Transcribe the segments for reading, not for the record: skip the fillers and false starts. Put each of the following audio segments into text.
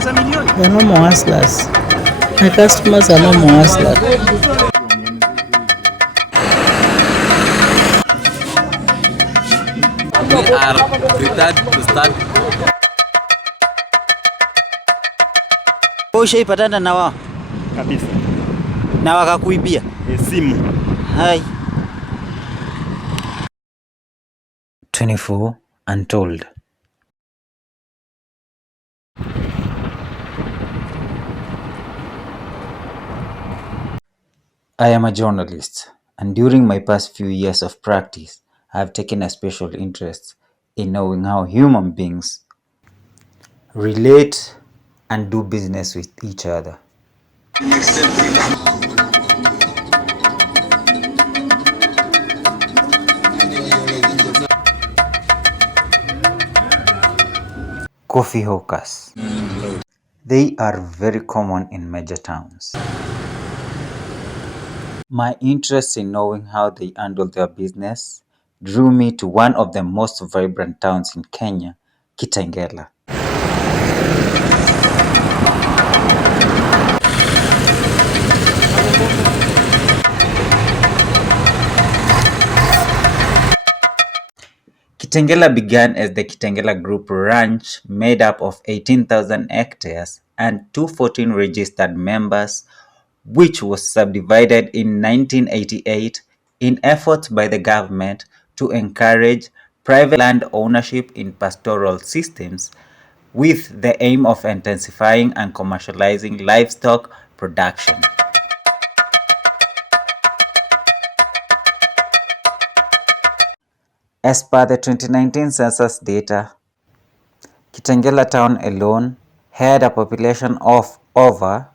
They're no more hustlers. My customers are no more hustlers. We are prepared to start. Ushaipatana na wao kabisa na wakakuibia simu? Hai. 24 Untold. I am a journalist, and during my past few years of practice, I have taken a special interest in knowing how human beings relate and do business with each other. Coffee hawkers. They are very common in major towns. My interest in knowing how they handle their business drew me to one of the most vibrant towns in Kenya, Kitengela. Kitengela began as the Kitengela Group Ranch, made up of 18,000 hectares and 214 registered members, which was subdivided in 1988 in efforts by the government to encourage private land ownership in pastoral systems with the aim of intensifying and commercializing livestock production. As per the 2019 census data, Kitengela town alone had a population of over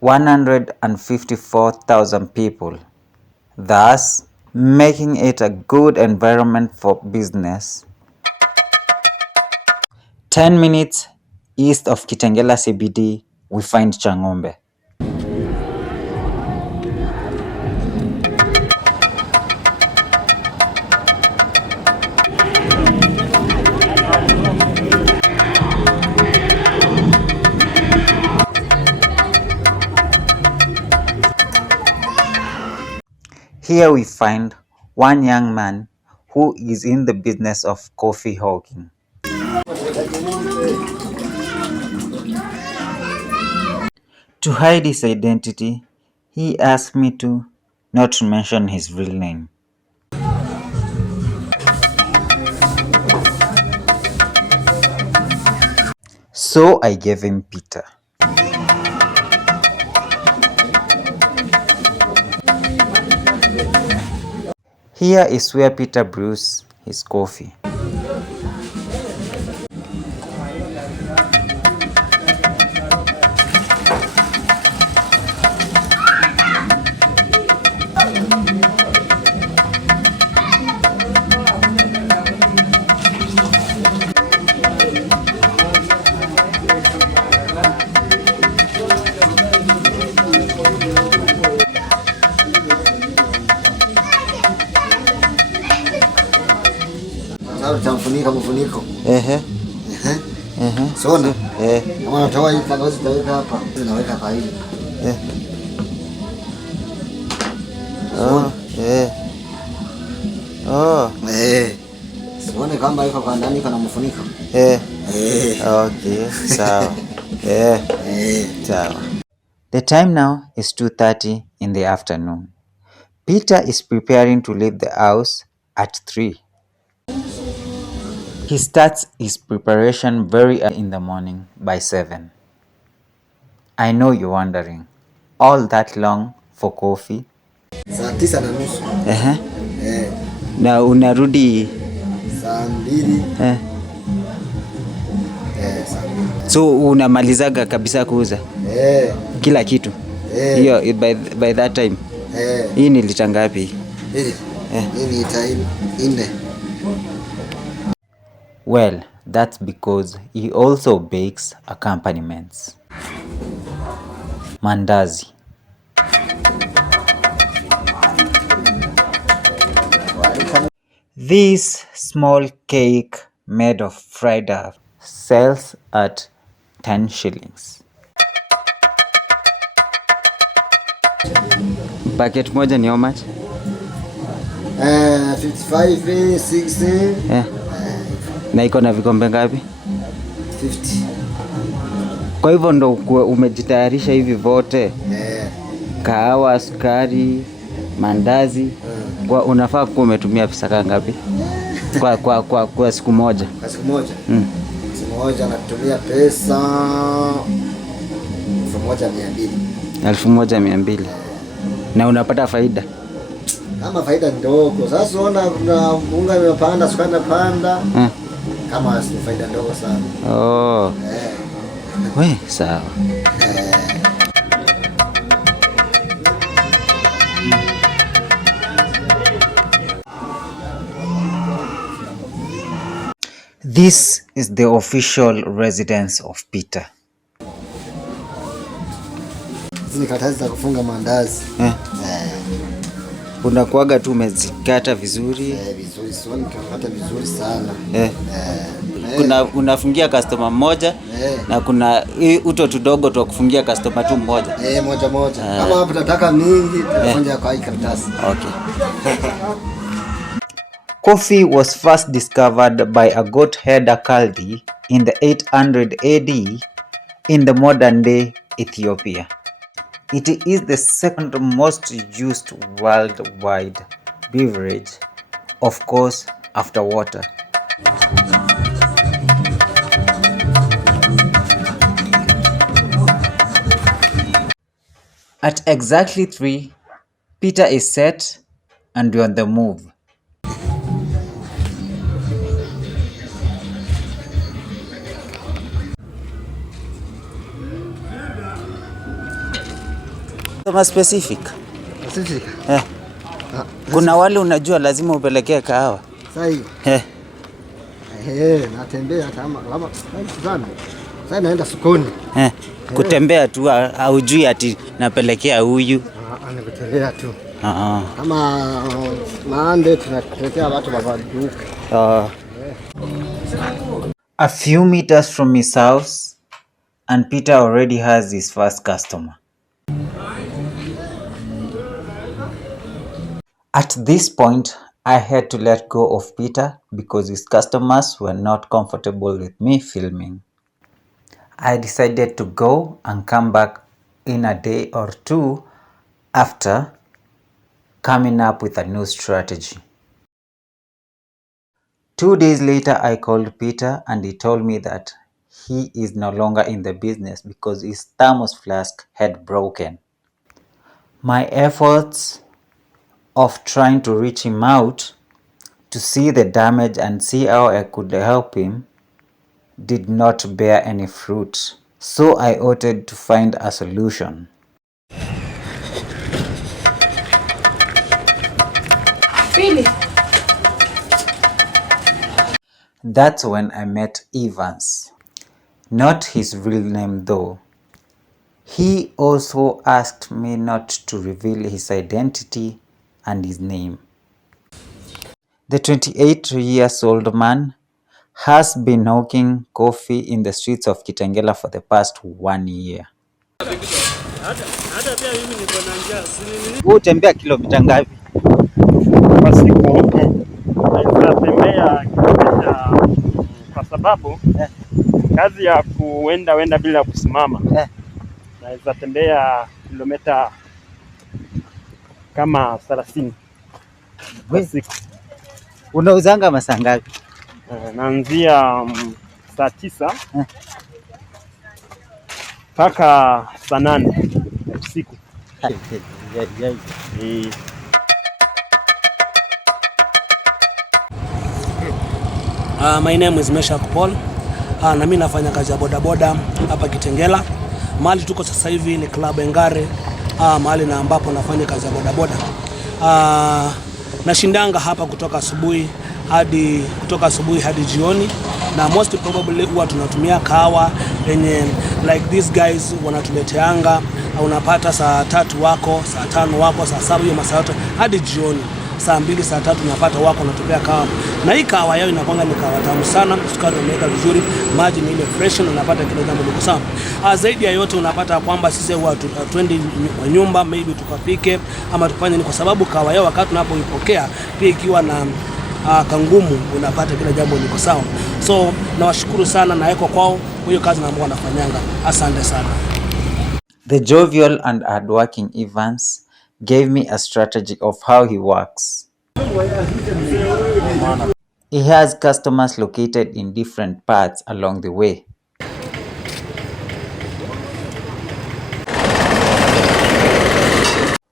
154,000 people, thus making it a good environment for business. 10 minutes east of Kitengela CBD, we find Chang'ombe. Here we find one young man who is in the business of coffee hawking. To hide his identity, he asked me to not mention his real name. So I gave him Peter. Here is where Peter brews his coffee. Mfuniko. Sona. Kama unatoa hii karatasi utaweka hapa. Unaweka hapa hivi. Sione kama iko kwa ndani kana mfuniko. Okay, sawa. Sawa. The time now is 2:30 in the afternoon. Peter is preparing to leave the house at 3. He starts his preparation very early in the morning by 7. I know you're wondering, all that long for coffee? Saa 9:30. Na unarudi saa 2. So unamalizaga kabisa kuuza kila kitu hiyo by that time? Hii ni lita ngapi? Hii ni lita 4. Well, that's because he also bakes accompaniments. Mandazi. This small cake made of fried dough sells at 10 shillings. Bucket moja ni how much? 55, 60. Yeah. Na iko na vikombe ngapi? 50. Kwa hivyo ndo umejitayarisha hivi vote? Kahawa, sukari, mandazi. Kwa unafaa kuwa umetumia pesa ngapi? Kwa siku moja. Kwa siku moja? Siku moja natumia pesa 1200. 1200. Na unapata faida? Kama faida ndogo. Sasa unaona kuna unga imepanda, sukari imepanda. Kama si faida ndogo sana. Oh. We, sawa. This is the official residence of Peter. Hizi karatasi za kufunga mandazi. Unakuaga tu umezikata vizuri? Vizuri sana, hata vizuri sana. Kuna unafungia customer mmoja na kuna uto tudogo tu kufungia customer tu mmoja. Moja. Kama hapo tunataka mingi tunafanya kwa hii karatasi. Okay. Coffee was first discovered by a goat herder Kaldi in the 800 AD in the modern day Ethiopia. It is the second most used worldwide beverage, of course, after water. At exactly 3, Peter is set and we're on the move. Kama specific. Kuna wale unajua lazima upelekee kahawa. Sahi. Natembea kama sana. Sasa naenda sokoni. Kutembea tu haujui ati napelekea huyu. Anakutembea tu. Kama maande tunapelekea watu wa duka. A few meters from his house and Peter already has his first customer. At this point, I had to let go of Peter because his customers were not comfortable with me filming. I decided to go and come back in a day or two after coming up with a new strategy. 2 days later, I called Peter and he told me that he is no longer in the business because his thermos flask had broken. My efforts of trying to reach him out to see the damage and see how I could help him did not bear any fruit. So I opted to find a solution. Really? That's when I met Evans. Not his real name though. He also asked me not to reveal his identity and his name. The 28-year-old man has been hawking coffee in the streets of Kitengela for the past 1 year. Utembea kilomita ngapi kwa siku? Natembea kilomita kwa sababu kazi ya kuenda bila kusimama. Naweza tembea kilomita kama 30 kwa siku. Unauzanga masaa ngapi? Naanzia saa 9 mpaka saa 8 usiku. My name is Mesha Paul. Na mimi nafanya kazi ya bodaboda hapa Kitengela. Mahali tuko sasa hivi ni Club Engare, mahali na ambapo nafanya kazi ya bodaboda. Nashindanga hapa kutoka asubuhi hadi jioni, na most probably huwa tunatumia kahawa yenye like these guys wanatuleteanga. Unapata saa 3 wako, saa 5 wako, saa 7 hiyo masaa yote hadi jioni. saa 2 saa 3 unapata wako wanatupea kahawa, na hii kahawa yao inakuanga ni kahawa tamu sana, sukari wameweka vizuri, maji ni ile fresh, na unapata kile jambo liko sawa. Zaidi ya yote unapata kwamba sisi huwa twende kwa nyumba maybe tukapike ama tufanye ni, kwa sababu kahawa yao wakati unapoipokea pia ikiwa na kangumu unapata kila jambo liko sawa. So nawashukuru sana na eko kwao hiyo kazi na ambao wanafanyanga. Asante sana. The jovial and hardworking Evans gave me a strategy of how he works. He has customers located in different parts along the way.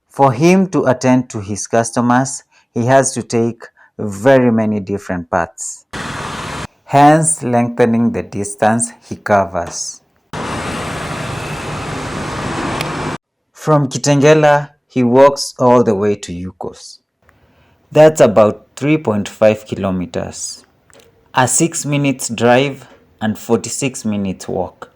For him to attend to his customers, he has to take very many different paths, hence lengthening the distance he covers. From Kitengela, he walks all the way to Yukos. That's about 3.5 kilometers, a 6 minutes drive and 46 minutes walk.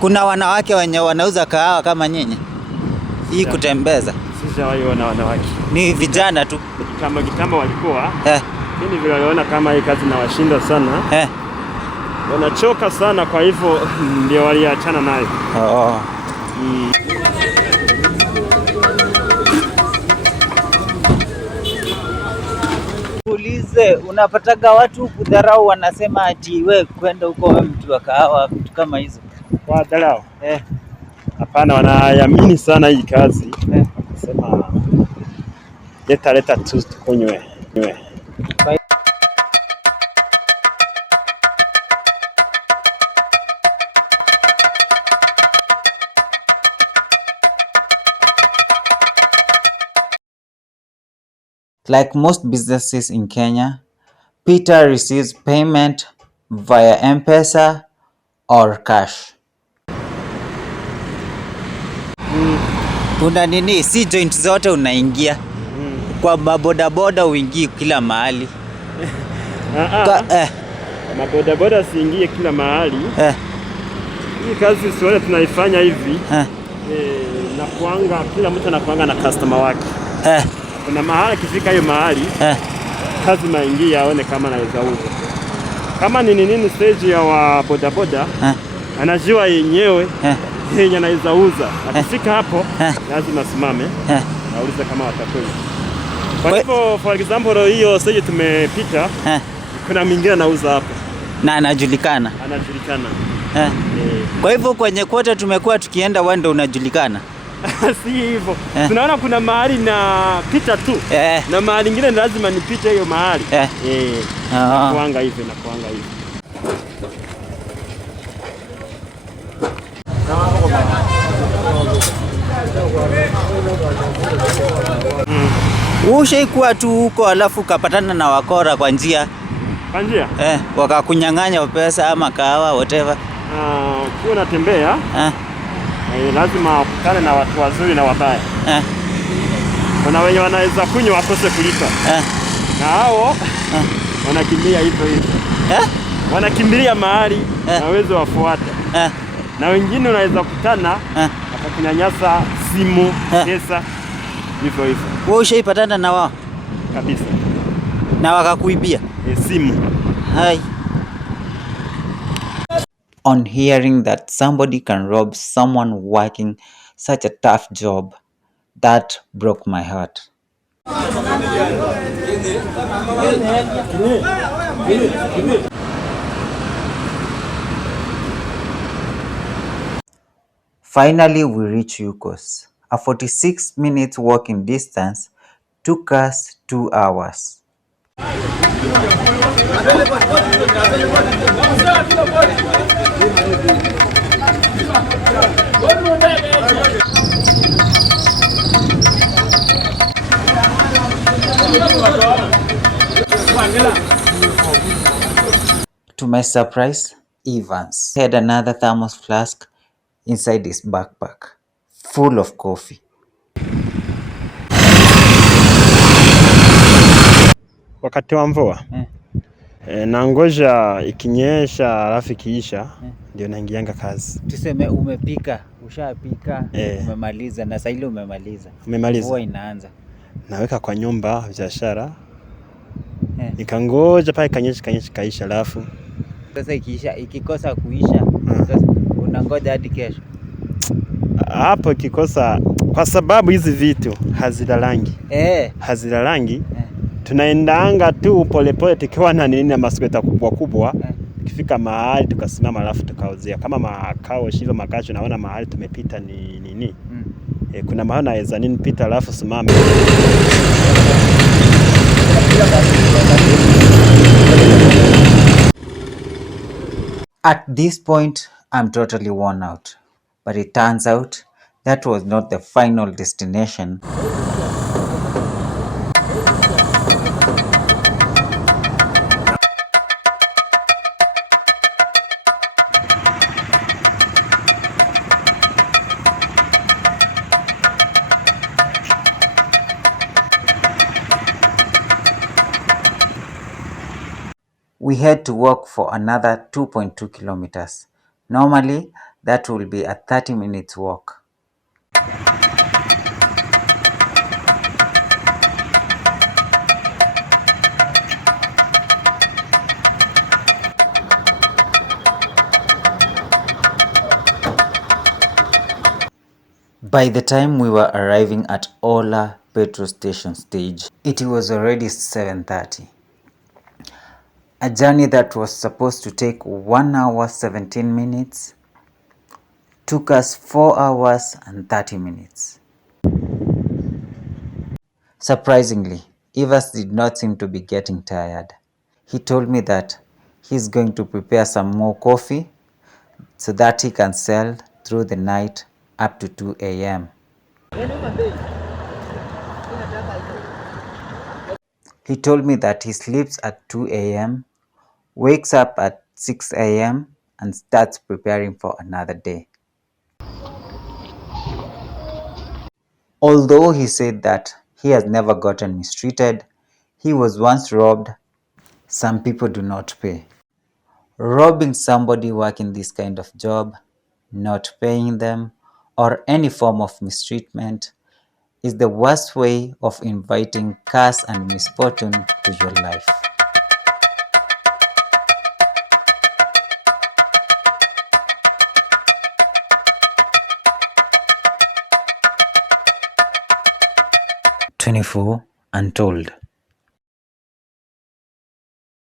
Kuna wanawake wenye wanauza kahawa kama nyinyi? Hii kutembeza. Sisi hawaiona wanawake. Ni vijana tu. Kitambo walikuwa. Lakini vile waliona kama hii kazi inawashinda sana. Wanachoka sana, kwa hivyo ndio waliachana nayo. Ulize, unapataga watu kudharau, wanasema ati we kwenda huko wewe mtu wa kahawa, vitu kama hizo. Kwa dharau? Hapana, wanaamini sana hii kazi. Sema leta tu kunywe. Like most businesses in Kenya, Peter receives payment via M-Pesa or cash. Una nini? Si joint zote unaingia. Kwa mabodaboda uingii kila mahali. Mabodaboda siingie kila mahali. Hii kazi sione tunaifanya hivi. Na kuanga kila mtu anakuanga na customer wake. Kuna mahali kifika hiyo mahali, kazi maingia aone kama anaweza uza. Kama ni nini stage ya wa bodaboda, anajua yenyewe yenye anaweza uza. Akifika hapo lazima asimame aulize kama watakwenda. Kwa hivyo for example hiyo stage tumepita, kuna mwingine anauza hapo na anajulikana. Kwa hivyo kwenye kote tumekuwa tukienda wewe ndio unajulikana. Si hivyo. Tunaona kuna mahali na pita tu. Na mahali nyingine lazima nipite hiyo mahali. Nakuanga hivi. Ushaikuwa tu huko alafu kapatana na wakora kwa njia? Kwa njia? Wakakunyang'anya pesa ama kahawa whatever. Ukiwa unatembea lazima ukutane na watu wazuri na wabaya. Kuna wenye wanaweza kunywa wakose kulipa. Na hao wanakimbia hivyo. Wanakimbilia mahali na wewe wafuata. Na wengine unaweza kukutana akakunyanyasa simu, pesa hivyo. Wewe ushaipatana na wao? Kabisa. Na wakakuibia simu. Hai. On hearing that somebody can rob someone working such a tough job, that broke my heart. Finally, we reach Yukos. A 46 minutes walking distance took us 2 hours. To my surprise, Evans had another thermos flask inside his backpack, full of coffee. Wakati wa mvua nangoja ikinyesha alafu ikiisha ndio naingianga kazi. Tuseme umepika, ushapika, umemaliza na saa ile umemaliza. Mvua inaanza. Naweka kwa nyumba biashara. Nikangoja pale kanyesha kaisha alafu. Sasa ikikosa kuisha, sasa unangoja hadi kesho. Hapo ikikosa, kwa sababu hizi vitu hazilalangi. Hazilalangi. Tunaendanga tu polepole tukiwa na nini na maskweta kubwa. Tukifika mahali tukasimama alafu tukauzia. Kama makao shiva makacho naona mahali tumepita ni nini. Kuna mahali naweza nini pita alafu simame. At this point, I'm totally worn out. But it turns out that was not the final destination. We had to walk for another 2.2 kilometers. Normally, that will be a 30 minutes walk. By the time we were arriving at Ola petrol station stage, it was already 7:30. A journey that was supposed to take 1 hour 17 minutes took us 4 hours and 30 minutes. Surprisingly, Evans did not seem to be getting tired. He told me that he's going to prepare some more coffee so that he can sell through the night up to 2 a.m. He told me that he sleeps at 2 a.m., wakes up at 6 a.m. and starts preparing for another day. Although he said that he has never gotten mistreated, he was once robbed. Some people do not pay. Robbing somebody working this kind of job, not paying them, or any form of mistreatment is the worst way of inviting curse and misfortune to your life. Untold.